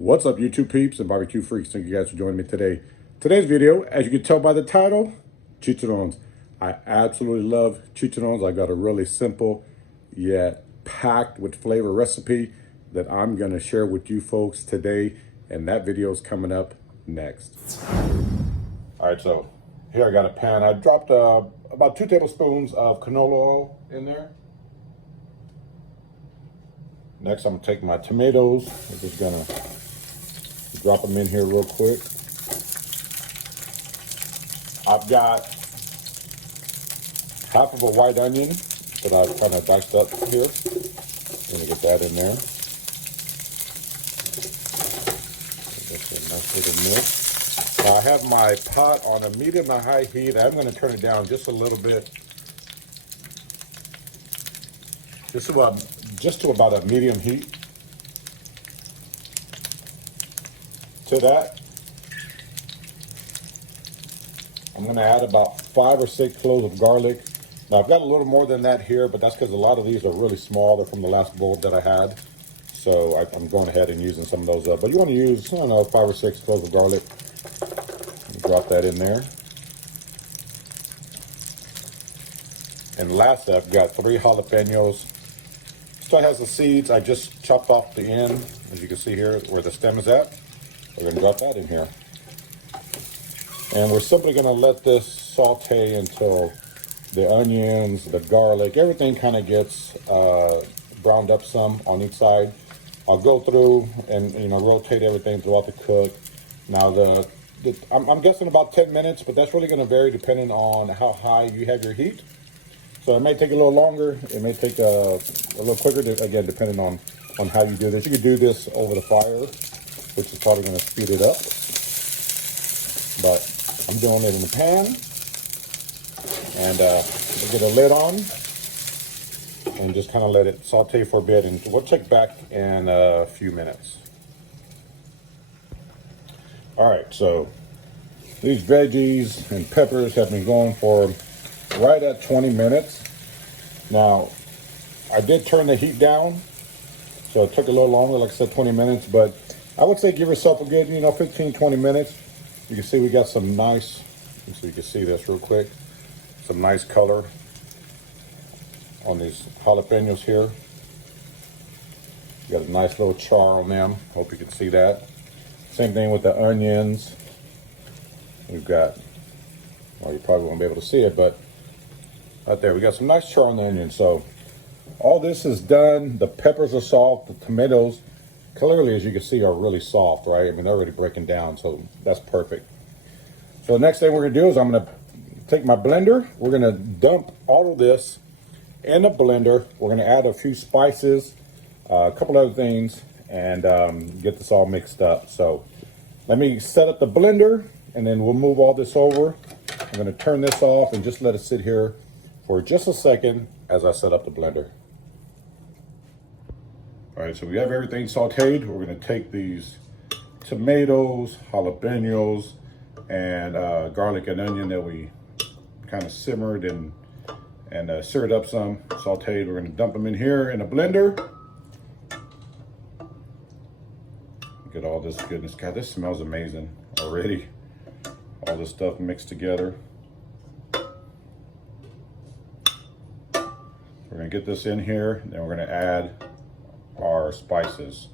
What's up, YouTube peeps and barbecue freaks? Thank you guys for joining me today. Today's video, as you can tell by the title, Chicharrones. I absolutely love chicharrones. I got a really simple yet packed with flavor recipe that I'm gonna share with you folks today, and that video is coming up next. All right, so here I got a pan. I dropped about 2 tablespoons of canola oil in there. Next, I'm gonna take my tomatoes. I'm just gonna drop them in here real quick. I've got half of a white onion that I've kind of diced up here. I'm gonna get that in there. That's a nice little mix. I have my pot on a medium to high heat. I'm gonna turn it down just a little bit. Just to about a medium heat. To that, I'm going to add about 5 or 6 cloves of garlic. Now I've got a little more than that here, but that's because a lot of these are really small. They're from the last bowl that I had. So I'm going ahead and using some of those up. But you want to use, I don't know, 5 or 6 cloves of garlic. Drop that in there. And last, I've got 3 jalapenos. Still has the seeds. I just chopped off the end, as you can see here, where the stem is at. We're gonna drop that in here. And we're simply gonna let this saute until the onions, the garlic, everything kind of gets browned up some on each side. I'll go through and rotate everything throughout the cook. Now I'm guessing about 10 minutes, but that's really gonna vary depending on how high you have your heat. So it may take a little longer. It may take a little quicker, again, depending on how you do this. You could do this over the fire, which is probably going to speed it up. But I'm doing it in the pan. And get a lid on. And just kind of let it saute for a bit. And we'll check back in a few minutes. All right, so these veggies and peppers have been going for right at 20 minutes. Now, I did turn the heat down, so it took a little longer, like I said, 20 minutes, but I would say give yourself a good, 15, 20 minutes. You can see we got some nice, so you can see this real quick, some nice color on these jalapenos here. Got a nice little char on them. Hope you can see that. Same thing with the onions. We've got, well, you probably won't be able to see it, but right there, we got some nice char on the onion. So all this is done. The peppers are soft. The tomatoes, clearly, as you can see, are really soft, right? I mean, they're already breaking down, so that's perfect. So the next thing we're gonna do is I'm gonna take my blender. We're gonna dump all of this in a blender. We're gonna add a few spices, a couple other things, and get this all mixed up. So let me set up the blender, and then we'll move all this over. I'm gonna turn this off and just let it sit here for just a second as I set up the blender. All right, so we have everything sauteed. We're gonna take these tomatoes, jalapenos, and garlic and onion that we kind of simmered and seared up some, sauteed. We're gonna dump them in here in a blender. Get all this goodness. God, this smells amazing already. All this stuff mixed together. We're gonna get this in here, then we're gonna add our spices.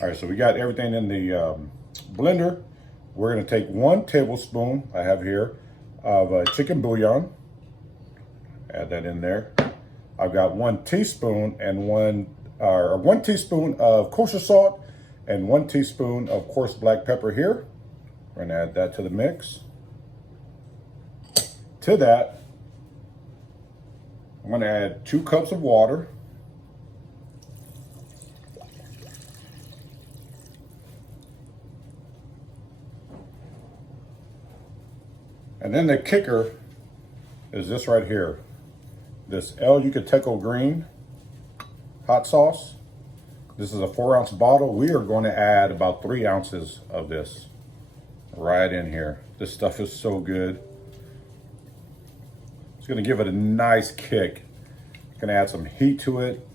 All right, so we got everything in the blender. We're gonna take 1 tablespoon, I have here, of chicken bouillon. Add that in there. I've got 1 teaspoon and 1 teaspoon of kosher salt and 1 teaspoon of coarse black pepper here. We're gonna add that to the mix. To that, I'm gonna add 2 cups of water. And then the kicker is this right here. This Yucateco green hot sauce. This is a 4-ounce bottle. We are going to add about 3 ounces of this right in here. This stuff is so good. It's gonna give it a nice kick. Gonna add some heat to it.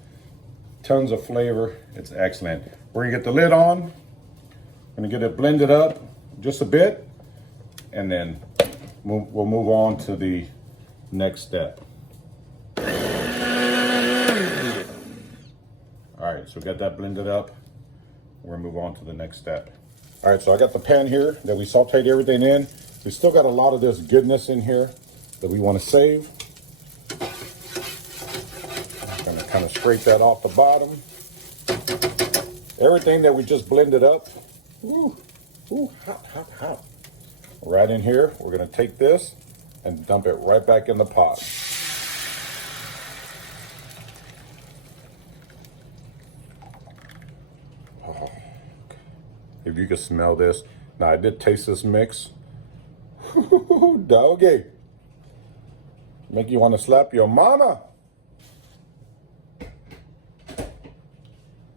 Tons of flavor. It's excellent. We're gonna get the lid on. Gonna get it blended up just a bit, and then we'll move on to the next step. All right, so got that blended up. We're gonna move on to the next step. All right, so I got the pan here that we sauteed everything in. We still got a lot of this goodness in here that we want to save. I'm gonna kind of scrape that off the bottom. Everything that we just blended up, ooh, hot, hot, hot. Right in here, we're gonna take this and dump it right back in the pot. Oh, if you can smell this. Now I did taste this mix. Doggy. Make you want to slap your mama.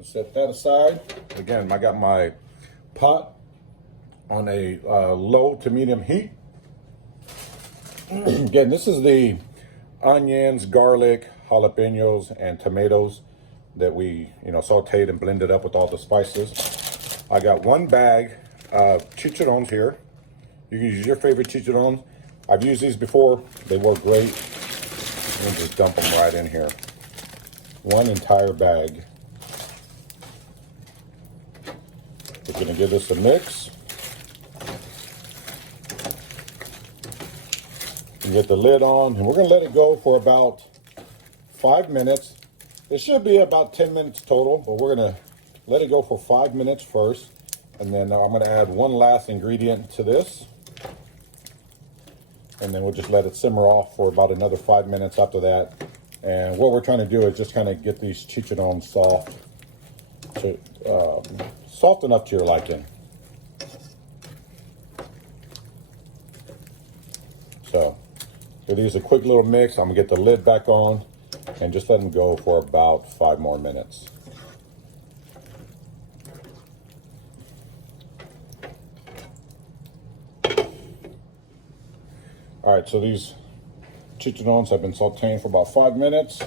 Set that aside. Again, I got my pot on a low to medium heat. Again, this is the onions, garlic, jalapenos, and tomatoes that we, sauteed and blended up with all the spices. I got one bag of chicharrones here. You can use your favorite chicharrones. I've used these before. They work great. And just dump them right in here. One entire bag. We're gonna give this a mix. And get the lid on, and we're gonna let it go for about 5 minutes. It should be about 10 minutes total, but we're gonna let it go for 5 minutes first. And then I'm gonna add one last ingredient to this. And then we'll just let it simmer off for about another 5 minutes after that. And what we're trying to do is just kind of get these chicharrones soft. Soft enough to your liking. So, give these a quick little mix. I'm gonna get the lid back on and just let them go for about 5 more minutes. All right, so these chicharrones have been sauteing for about 5 minutes.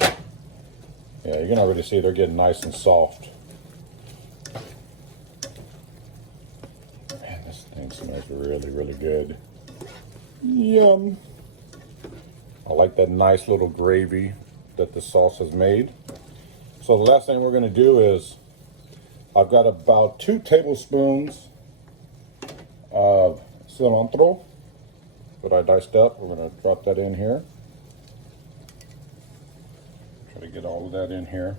Yeah, you can already see they're getting nice and soft. Man, this thing smells really, really good. Yum. I like that nice little gravy that the sauce has made. So the last thing we're gonna do is, I've got about 2 tablespoons of cilantro that I diced up. We're gonna drop that in here. Try to get all of that in here.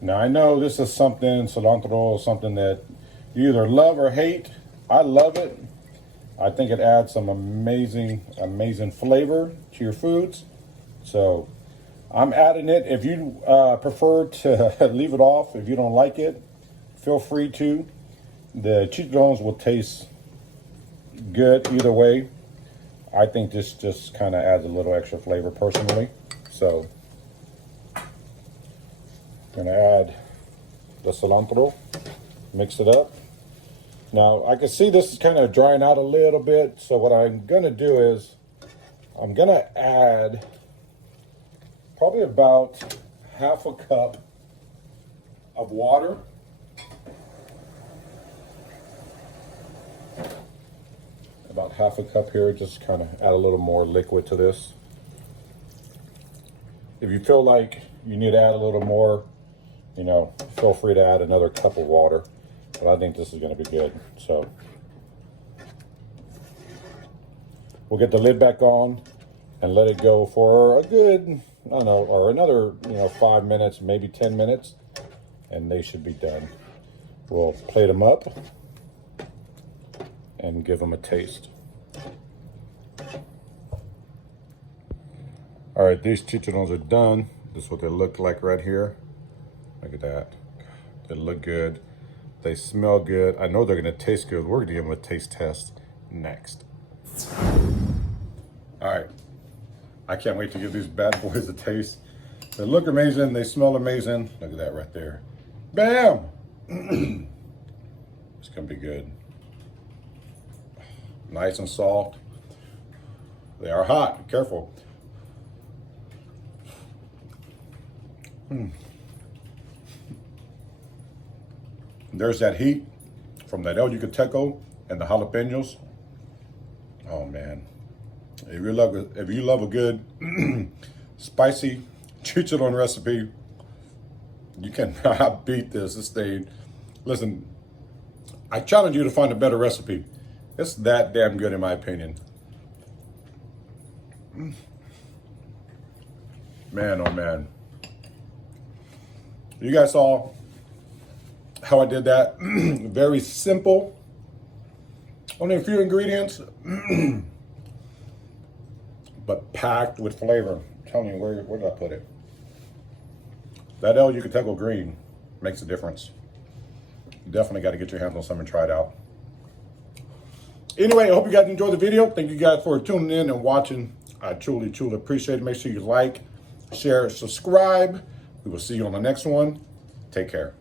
Now I know this is something, cilantro is something that you either love or hate. I love it. I think it adds some amazing flavor to your foods. So I'm adding it. If you prefer to leave it off, if you don't like it, feel free to. The chicharrones will taste good either way. I think this just kind of adds a little extra flavor personally. So I'm gonna add the cilantro, mix it up. Now I can see this is kind of drying out a little bit, so what I'm gonna do is I'm gonna add probably about half a cup of water. About half a cup here, just kind of add a little more liquid to this. If you feel like you need to add a little more, feel free to add another cup of water. But I think this is going to be good. So we'll get the lid back on and let it go for a good, or another, 5 minutes, maybe 10 minutes, and they should be done. We'll plate them up and give them a taste. All right, these chicharrones are done. This is what they look like right here. Look at that. They look good. They smell good. I know they're gonna taste good. We're gonna give them a taste test next. All right, I can't wait to give these bad boys a taste. They look amazing, they smell amazing. Look at that right there. Bam! It's gonna be good. Nice and soft. They are hot, be careful. There's that heat from that El Yucateco and the jalapenos. Oh man, if you love a good spicy Chicharron recipe, you cannot beat this. This thing, listen, I challenge you to find a better recipe. It's that damn good in my opinion. Man, oh man. You guys saw how I did that. Very simple. Only a few ingredients, but packed with flavor. I'm telling you, where did I put it? That El Yucateco green makes a difference. Definitely got to get your hands on some and try it out. Anyway, I hope you guys enjoyed the video. Thank you guys for tuning in and watching. I truly, truly appreciate it. Make sure you like, share, subscribe. We will see you on the next one. Take care.